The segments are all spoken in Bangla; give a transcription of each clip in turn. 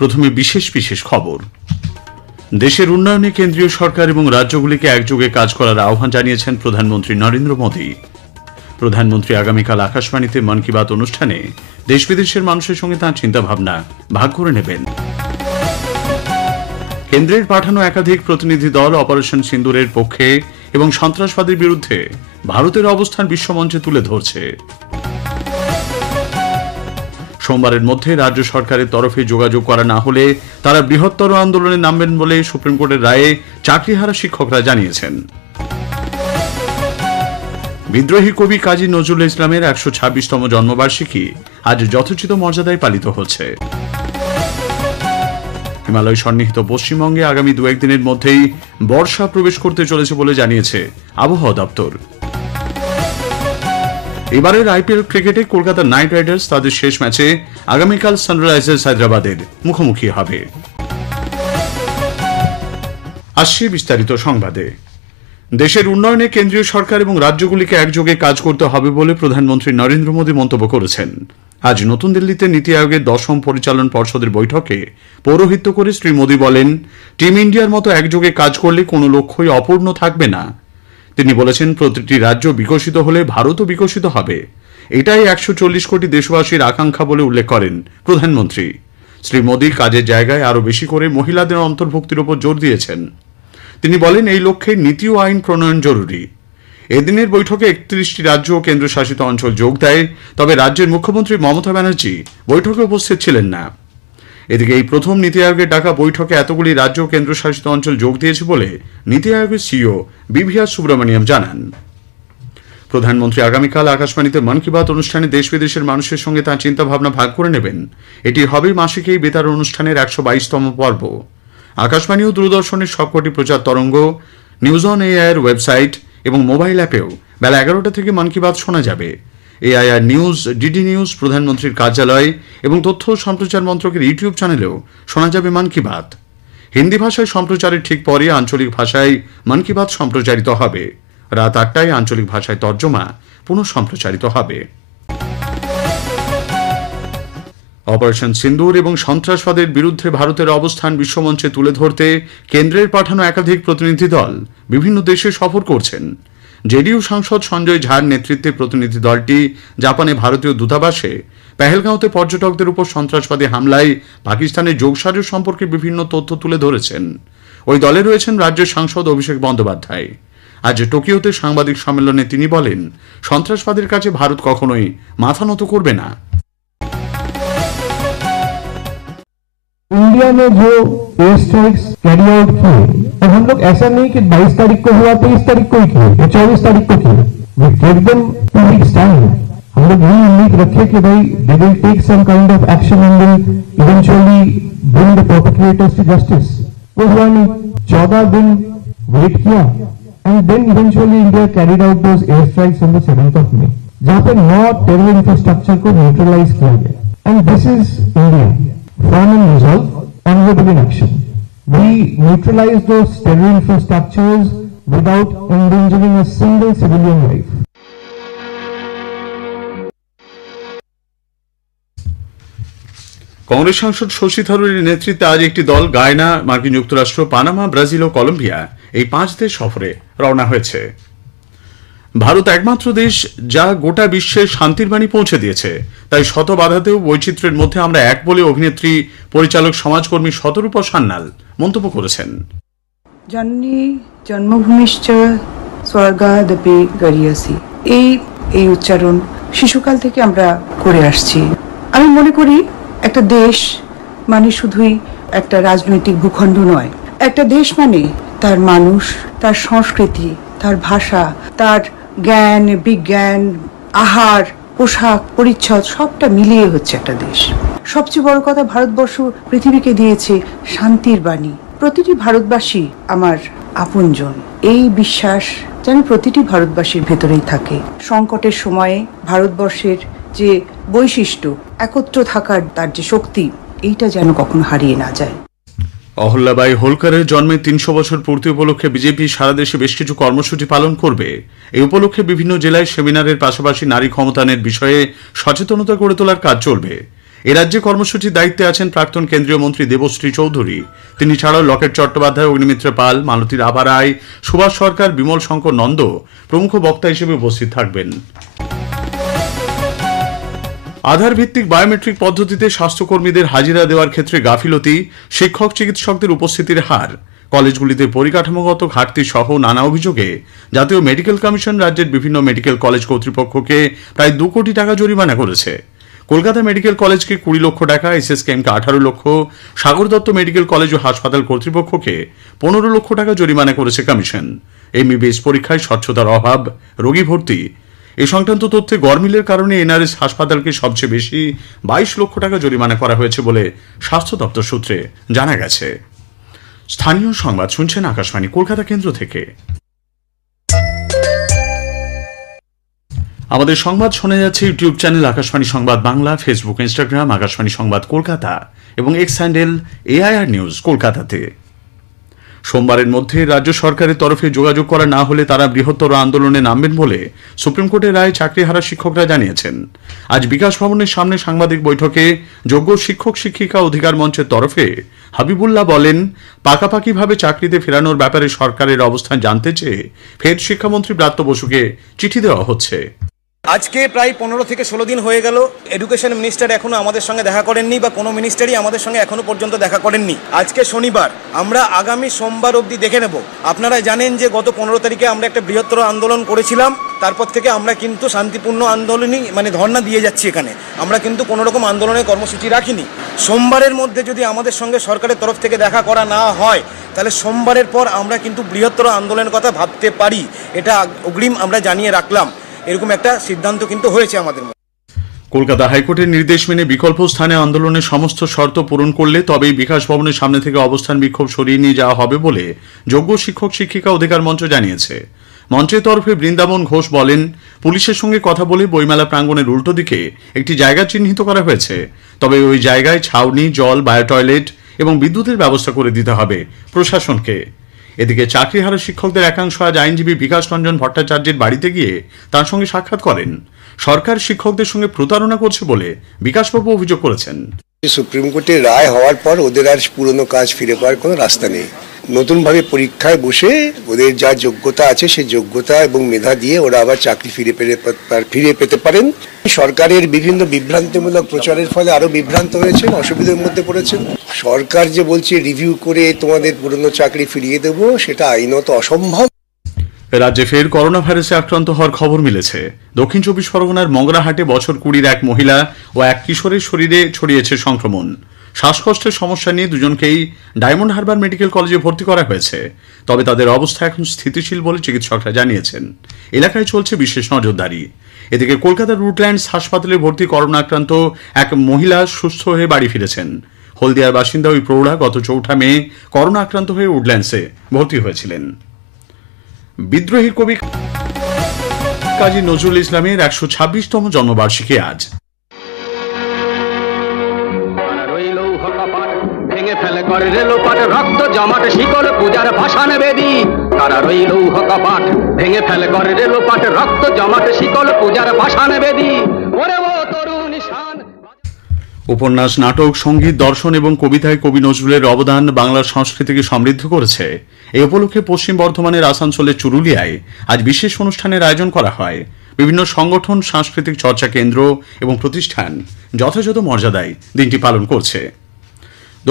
প্রথমে বিশেষ বিশেষ খবর। দেশের উন্নয়নে কেন্দ্রীয় সরকার এবং রাজ্যগুলিকে একযোগে কাজ করার আহ্বান জানিয়েছেন প্রধানমন্ত্রী নরেন্দ্র মোদী। প্রধানমন্ত্রী আগামীকাল আকাশবাণীতে মন কি বাত অনুষ্ঠানে দেশ বিদেশের মানুষের সঙ্গে তাঁর চিন্তাভাবনা ভাগ করে নেবেন। কেন্দ্রের পাঠানো একাধিক প্রতিনিধি দল অপারেশন সিন্দুরের পক্ষে এবং সন্ত্রাসবাদের বিরুদ্ধে ভারতের অবস্থান বিশ্বমঞ্চে তুলে ধরছে। সোমবারের মধ্যে রাজ্য সরকারের তরফে যোগাযোগ করা না হলে তারা বৃহত্তর আন্দোলনে নামবেন বলে সুপ্রিম কোর্টের রায়ে চাকরিহারা শিক্ষকরা জানিয়েছেন। বিদ্রোহী কবি কাজী নজরুল ইসলামের ১২৬তম জন্মবার্ষিকী আজ যথোচিত মর্যাদায় পালিত হচ্ছে। হিমালয় সন্নিহিত পশ্চিমবঙ্গে আগামী ২-১ দিনের মধ্যেই বর্ষা প্রবেশ করতে চলেছে বলে জানিয়েছে আবহাওয়া দপ্তর। এবারের আইপিএল ক্রিকেটে কলকাতা নাইট রাইডার্স তাদের শেষ ম্যাচে আগামীকাল সানরাইজার্স হায়দ্রাবাদের মুখোমুখি হবে। আসছে বিস্তারিত সংবাদে। দেশের উন্নয়নে কেন্দ্রীয় সরকার এবং রাজ্যগুলিকে একযোগে কাজ করতে হবে বলে প্রধানমন্ত্রী নরেন্দ্র মোদী মন্তব্য করেছেন। আজ নতুন দিল্লিতে নীতি আয়োগের ১০ম পরিচালন পর্ষদের বৈঠকে পৌরোহিত্য করে শ্রী মোদী বলেন, টিম ইন্ডিয়ার মতো একযোগে কাজ করলে কোনো লক্ষ্যই অপূর্ণ থাকবে না। তিনি বলেছেন, প্রতিটি রাজ্য বিকশিত হলে ভারতও বিকশিত হবে। এটাই ১৪০ কোটি দেশবাসীর আকাঙ্ক্ষা বলে উল্লেখ করেন প্রধানমন্ত্রী। শ্রী মোদী কাজের জায়গায় আরও বেশি করে মহিলাদের অন্তর্ভুক্তির উপর জোর দিয়েছেন। তিনি বলেন, এই লক্ষ্যে নীতি ও আইন প্রণয়ন জরুরি। এদিনের বৈঠকে ৩১টি রাজ্য ও কেন্দ্রশাসিত অঞ্চল যোগ দেয়, তবে রাজ্যের মুখ্যমন্ত্রী মমতা ব্যানার্জি বৈঠকে উপস্থিত ছিলেন না। এদিকে এই প্রথম নীতি আয়োগের ডাকা বৈঠকে এতগুলি রাজ্য ও কেন্দ্রশাসিত অঞ্চল যোগ দিয়েছে বলে নীতি আয়োগের সিইও বিভিআর সুব্রমণিয়াম জানান। প্রধানমন্ত্রী আগামীকাল আকাশবাণীতে মন কি বাত অনুষ্ঠানে দেশ বিদেশের মানুষের সঙ্গে তাঁর চিন্তাভাবনা ভাগ করে নেবেন। এটি হবে মাসিক এই বেতার অনুষ্ঠানের ১২২তম পর্ব। আকাশবাণী ও দূরদর্শনের সবকটি প্রচার তরঙ্গ, নিউজ অন এআইআর ওয়েবসাইট এবং মোবাইল অ্যাপেও বেলা ১১টা থেকে মন কি বাত শোনা যাবে। এআইআর নিউজ, ডিডি নিউজ, প্রধানমন্ত্রীর কার্যালয় এবং তথ্য ও সম্প্রচার মন্ত্রকের ইউটিউব চ্যানেলেও শোনা যাবে মন কি বাত। হিন্দি ভাষায় সম্প্রচারের ঠিক পরে আঞ্চলিক ভাষায় মন কি বাত সম্প্রচারিত হবে। রাত ৮টায় আঞ্চলিক ভাষায় তর্জমা পুনঃ সম্প্রচারিত হবে। অপারেশন সিন্দুর এবং সন্ত্রাসবাদের বিরুদ্ধে ভারতের অবস্থান বিশ্বমঞ্চে তুলে ধরতে কেন্দ্রের পাঠানো একাধিক প্রতিনিধি দল বিভিন্ন দেশে সফর করছেন। জেডিইউ সাংসদ সঞ্জয় ঝার নেতৃত্বে প্রতিনিধি দলটি জাপানে ভারতীয় দূতাবাসে পেহেলগাঁওতে পর্যটকদের উপর সন্ত্রাসবাদী হামলায় পাকিস্তানের যোগসাজশ সম্পর্কে বিভিন্ন তথ্য তুলে ধরেছেন। ওই দলে রয়েছেন রাজ্যের সাংসদ অভিষেক বন্দ্যোপাধ্যায়। আজ টোকিওতে সাংবাদিক সম্মেলনে তিনি বলেন, সন্ত্রাসবাদের কাছে ভারত কখনোই মাথা নত করবে না। इंडिया में जो एयर स्ट्राइक्स कैरी आउट किए, और हम लोग ऐसा नहीं कि 22 तारीख को हुआ 23 तारीख को ही किए या 24 तारीख को किए, we give them 2 weeks time. हम लोग यही उम्मीद रखे कि भाई they will take some kind of action and will eventually bring the perpetrators to justice. वो हुआ नहीं, 14 दिन वेट किया and then eventually India carried out those air strikes on the 7th of May, जहां पे 9 टेरर इंफ्रास्ट्रक्चर को न्यूट्रलाइज किया गया। And this is India, firm and resolve, honorable in action. We neutralize those terror infrastructures without endangering a single civilian life. Congress সাংসদ শশী থারুরের নেতৃত্বে আজ একটি দল গায়না, মার্কিন যুক্তরাষ্ট্র, পানামা, ব্রাজিল ও কলম্বিয়া এই 5 দেশ সফরে রওনা হয়েছে। ভারত একমাত্র দেশ যা গোটা বিশ্বে শান্তির বাণী পৌঁছে দিয়েছে, তাই শত বাধাতেও বৈচিত্র্যের মধ্যে আমরা এক বলে অভিনেত্রী, পরিচালক, সমাজকর্মী শতরূপা সান্যাল মন্তব্য করেছেন। জননী জন্মভূমিশ্চ স্বর্গাদপি গরীয়সি, এই উচ্চারণ শিশুকাল থেকে আমরা করে আসছি। আমি মনে করি একটা দেশ মানে শুধুই একটা রাজনৈতিক ভূখণ্ড নয়। একটা দেশ মানে তার মানুষ, তার সংস্কৃতি, তার ভাষা, তার জ্ঞান, বিজ্ঞান, আহার, পোশাক, পরিচ্ছদ সবটা মিলিয়ে হচ্ছে একটা দেশ। সবচেয়ে বড় কথা, ভারতবর্ষ পৃথিবীকে দিয়েছে শান্তির বাণী। প্রতিটি ভারতবাসী আমার আপনজন, এই বিশ্বাস যেন প্রতিটি ভারতবাসীর ভেতরেই থাকে। সংকটের সময়ে ভারতবর্ষের যে বৈশিষ্ট্য, একত্র থাকার তার যে শক্তি, এইটা যেন কখনো হারিয়ে না যায়। অহল্যাবাই হোলকারের জন্মের ৩০০ বছর পূর্তি উপলক্ষে বিজেপি সারা দেশে বেশ কিছু কর্মসূচি পালন করবে। এই উপলক্ষে বিভিন্ন জেলায় সেমিনারের পাশাপাশি নারী ক্ষমতায়নের বিষয়ে সচেতনতা গড়ে তোলার কাজ চলবে। এ রাজ্যে কর্মসূচির দায়িত্বে আছেন প্রাক্তন কেন্দ্রীয় মন্ত্রী দেবশ্রী চৌধুরী। তিনি ছাড়াও লকেট চট্টোপাধ্যায়, অগ্নিমিত্র পাল, মালতী রাভা রায়, সুভাষ সরকার, বিমল শঙ্কর নন্দ প্রমুখ বক্তা হিসেবে উপস্থিত থাকবেন। আধার ভিত্তিক বায়োমেট্রিক পদ্ধতিতে স্বাস্থ্যকর্মীদের হাজিরা দেওয়ার ক্ষেত্রে গাফিলতি, শিক্ষক চিকিৎসকদের উপস্থিতির হার, কলেজগুলিতে পরিকাঠামোগত ঘাটতি সহ নানা অভিযোগে জাতীয় মেডিকেল কমিশন রাজ্যের বিভিন্ন মেডিকেল কলেজ কর্তৃপক্ষকে প্রায় 2 কোটি টাকা জরিমানা করেছে। কলকাতা মেডিকেল কলেজকে 20 লক্ষ টাকা, এসএসকেএমকে 18 লক্ষ, সাগর দত্ত মেডিকেল কলেজ ও হাসপাতাল কর্তৃপক্ষকে 15 লক্ষ টাকা জরিমানা করেছে কমিশন। এমবিবিএস পরীক্ষায় স্বচ্ছতার অভাব, রোগী ভর্তি এই সংক্রান্ত তথ্যে গরমিলের কারণে এনআরএস হাসপাতালকে সবচেয়ে বেশি 22 লক্ষ টাকা জরিমানা করা হয়েছে বলে স্বাস্থ্য দপ্তর সূত্রে জানা গেছে। স্থানীয় সংবাদ শুনছেন আকাশবাণী কলকাতা কেন্দ্র থেকে। আমাদের সংবাদ শোনা যাচ্ছে ইউটিউব চ্যানেল আকাশবাণী সংবাদ বাংলা, ফেসবুক, ইনস্টাগ্রাম আকাশবাণী সংবাদ কলকাতা এবং এক্স হ্যান্ডেল এআইআর নিউজ কলকাতাতে। সোমবারের মধ্যে রাজ্য সরকারের তরফে যোগাযোগ করা না হলে তারা বৃহত্তর আন্দোলনে নামবেন বলে সুপ্রিম কোর্টের রায়ে চাকরিহারা শিক্ষকরা জানিয়েছেন। আজ বিকাশ ভবনের সামনে সাংবাদিক বৈঠকে যোগ্য শিক্ষক শিক্ষিকা অধিকার মঞ্চের তরফে হাবিবুল্লাহ বলেন, পাকাপাকিভাবে চাকরিতে ফেরানোর ব্যাপারে সরকারের অবস্থান জানতে চেয়ে ফের শিক্ষামন্ত্রী ব্রাত্য বসুকে চিঠি দেওয়া হচ্ছে। আজকে প্রায় 15 থেকে 16 দিন হয়ে গেল, এডুকেশন মিনিস্টার এখনো আমাদের সঙ্গে দেখা করেননি বা কোনো মিনিস্টারই আমাদের সঙ্গে এখনো পর্যন্ত দেখা করেননি। আজকে শনিবার, আমরা আগামী সোমবার অবধি দেখে নেব। আপনারা জানেন যে গত 15 তারিখে আমরা একটা বৃহত্তর আন্দোলন করেছিলাম, তারপর থেকে আমরা কিন্তু শান্তিপূর্ণ আন্দোলনই ধর্ণা দিয়ে যাচ্ছি। এখানে আমরা কিন্তু কোনো রকম আন্দোলনের কর্মসূচি রাখিনি। সোমবারের মধ্যে যদি আমাদের সঙ্গে সরকারের তরফ থেকে দেখা করা না হয়, তাহলে সোমবারের পর আমরা কিন্তু বৃহত্তর আন্দোলনের কথা ভাবতে পারি। এটা অগ্রিম আমরা জানিয়ে রাখলাম। এরকম একটা সিদ্ধান্ত কিন্তু হয়েছে আমাদের। কলকাতা হাইকোর্টের নির্দেশ মেনে বিকল্প স্থানে আন্দোলনের সমস্ত শর্ত পূরণ করলে তবেই বিকাশ ভবনের সামনে থেকে অবস্থান বিক্ষোভ সরিয়ে নিয়ে যাওয়া হবে বলে যোগ্য শিক্ষক শিক্ষিকা অধিকার মঞ্চ জানিয়েছে। মঞ্চের তরফে বৃন্দাবন ঘোষ বলেন, পুলিশের সঙ্গে কথা বলে বইমেলা প্রাঙ্গণের উল্টো দিকে একটি জায়গা চিহ্নিত করা হয়েছে, তবে ওই জায়গায় ছাউনি, জল, বায়ো টয়লেট এবং বিদ্যুতের ব্যবস্থা করে দিতে হবে প্রশাসনকে। এদিকে চাকরিহারা শিক্ষকদের একাংশ আজ আইনজীবী বিকাশ রঞ্জন ভট্টাচার্যের বাড়িতে গিয়ে তার সঙ্গে সাক্ষাৎ করেন। সরকার শিক্ষকদের সঙ্গে প্রতারণা করছে বলে বিকাশবাবু অভিযোগ করেছেন। সুপ্রিম কোর্টের রায় হওয়ার পর ওদের আর পুরনো কাজ ফিরে পাওয়ার কোনো রাস্তা নেই। নতুনভাবে পরীক্ষায় বসে ওদের যা যোগ্যতা আছে সেই যোগ্যতা এবং মেধা দিয়ে ওরা আবার চাকরি ফিরে পেতে পারেন। সরকারের বিভিন্ন বিভ্রান্তিমূলক প্রচারের ফলে আরো বিভ্রান্ত হয়েছেন, অসুবিধার মধ্যে পড়েছেন। সরকার যে বলছে রিভিউ করে তোমাদের পুরনো চাকরি ফিরিয়ে দেবো, সেটা আইনত অসম্ভব। রাজ্যে ফের করোনা ভাইরাসে আক্রান্ত হওয়ার খবর মিলেছে। দক্ষিণ 24 পরগনার মগরাহাটে বছর 20-র এক মহিলা ও এক কিশোরের শরীরে ছড়িয়েছে সংক্রমণ। শ্বাসকষ্টের সমস্যা নিয়ে দুজনকেই ডায়মন্ড হারবার মেডিকেল কলেজে ভর্তি করা হয়েছে, তবে তাদের অবস্থা এখন স্থিতিশীল বলে চিকিৎসকরা জানিয়েছেন। এলাকায় চলছে বিশেষ নজরদারি। এদিকে কলকাতার রুটল্যান্ডস হাসপাতালে ভর্তি করোনা আক্রান্ত এক মহিলা সুস্থ হয়ে বাড়ি ফিরেছেন। হলদিয়ার বাসিন্দা ওই প্রৌঢ়া গত 4 মে করোনা আক্রান্ত হয়ে উডল্যান্ডসে ভর্তি হয়েছিলেন। বিদ্রোহী কবি কাজী নজরুল ইসলামের 126তম জন্মবার্ষিকী আজ। রক্ত জমাট শিকল পূজার ভাষণ বেদি, তারা রইল কপাট ভেঙে ফেলে করে রেলোপাট, রক্ত জমাট শিকল পূজার ভাষণ বেদি। ওরে ও তরুণ শান। উপন্যাস, নাটক, সঙ্গীত, দর্শন এবং কবিতায় কবি নজরুলের অবদান বাংলার সংস্কৃতিকে সমৃদ্ধ করেছে। এই উপলক্ষে পশ্চিম বর্ধমানের আসানসোলের চুরুলিয়ায় আজ বিশেষ অনুষ্ঠানের আয়োজন করা হয়। বিভিন্ন সংগঠন, সাংস্কৃতিক চর্চা কেন্দ্র এবং প্রতিষ্ঠান যথাযথ মর্যাদায় দিনটি পালন করছে।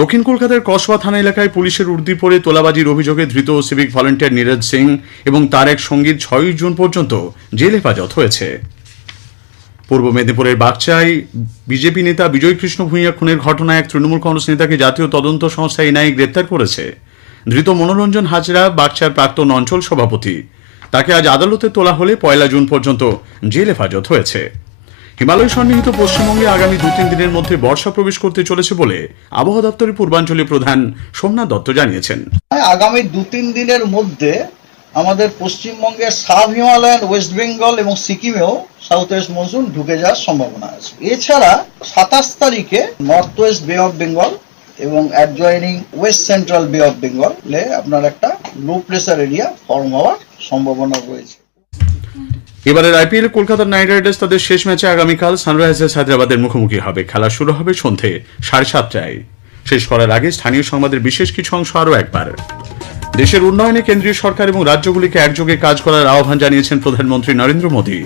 দক্ষিণ কলকাতার কসবা থানা এলাকায় পুলিশের উর্দি পরে তোলাবাজির অভিযোগে ধৃত সিভিক ভলেন্টিয়ার নীরজ সিং এবং তার এক সঙ্গীর 6 জুন পর্যন্ত জেল হেফাজত হয়েছে। পূর্ব মেদিনীপুরের বাগচায় বিজেপি নেতা বিজয় কৃষ্ণ ভূঁইয়া খুনের ঘটনায় এক তৃণমূল কংগ্রেস নেতাকে জাতীয় তদন্ত সংস্থা এনআইএ গ্রেপ্তার করেছে। ধৃত মনোরঞ্জন হাজরা বাগচার প্রাক্তন অঞ্চল সভাপতি। তাকে আজ আদালতে তোলা হলে 1 জুন পর্যন্ত জেল হেফাজত হয়েছে। হিমালয় সন্নিহিত পশ্চিমবঙ্গে আগামী 2-3 দিনের মধ্যে বর্ষা প্রবেশ করতে চলেছে বলে আবহাওয়া দপ্তরের পূর্বাঞ্চলীয় প্রধান সোমনাথ দত্ত জানিয়েছেন। আগামী 2-3 দিনের মধ্যে আমাদের পশ্চিমবঙ্গের সাব হিমালয়ান, ওয়েস্ট বেঙ্গল এবং সিকিমেও সাউথ ওয়েস্ট মনসুন ঢুকে যাওয়ার সম্ভাবনা আছে। এছাড়া 27 তারিখে নর্থ ওয়েস্ট বে অফ বেঙ্গল এবং অ্যাডজয়নিং ওয়েস্ট সেন্ট্রাল বে অফ বেঙ্গলে আপনার একটা লো প্রেসার এরিয়া ফর্ম হওয়ার সম্ভাবনা রয়েছে। এবারের আইপিএল কলকাতা নাইট রাইডার্স তাদের শেষ ম্যাচে আগামীকাল সানরাইজার্স হায়দ্রাবাদের মুখোমুখি হবে। খেলা শুরু হবে সন্ধে 7:30টায়। শেষ করার আগে স্থানীয় সংবাদের বিশেষ কিছু অংশ আরও একবার। দেশের উন্নয়নে কেন্দ্রীয় সরকার এবং রাজ্যগুলিকে একযোগে কাজ করার আহ্বান জানিয়েছেন প্রধানমন্ত্রী নরেন্দ্র মোদী।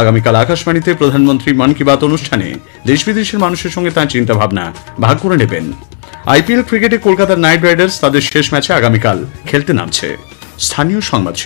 আগামীকাল আকাশবাণীতে প্রধানমন্ত্রী মন কি বাত অনুষ্ঠানে দেশ বিদেশের মানুষের সঙ্গে তাঁর চিন্তাভাবনা ভাগ করে নেবেন। আইপিএল ক্রিকেটে কলকাতার নাইট রাইডার্স তাদের শেষ ম্যাচে আগামীকাল খেলতে নামছে। স্থানীয় সংবাদ।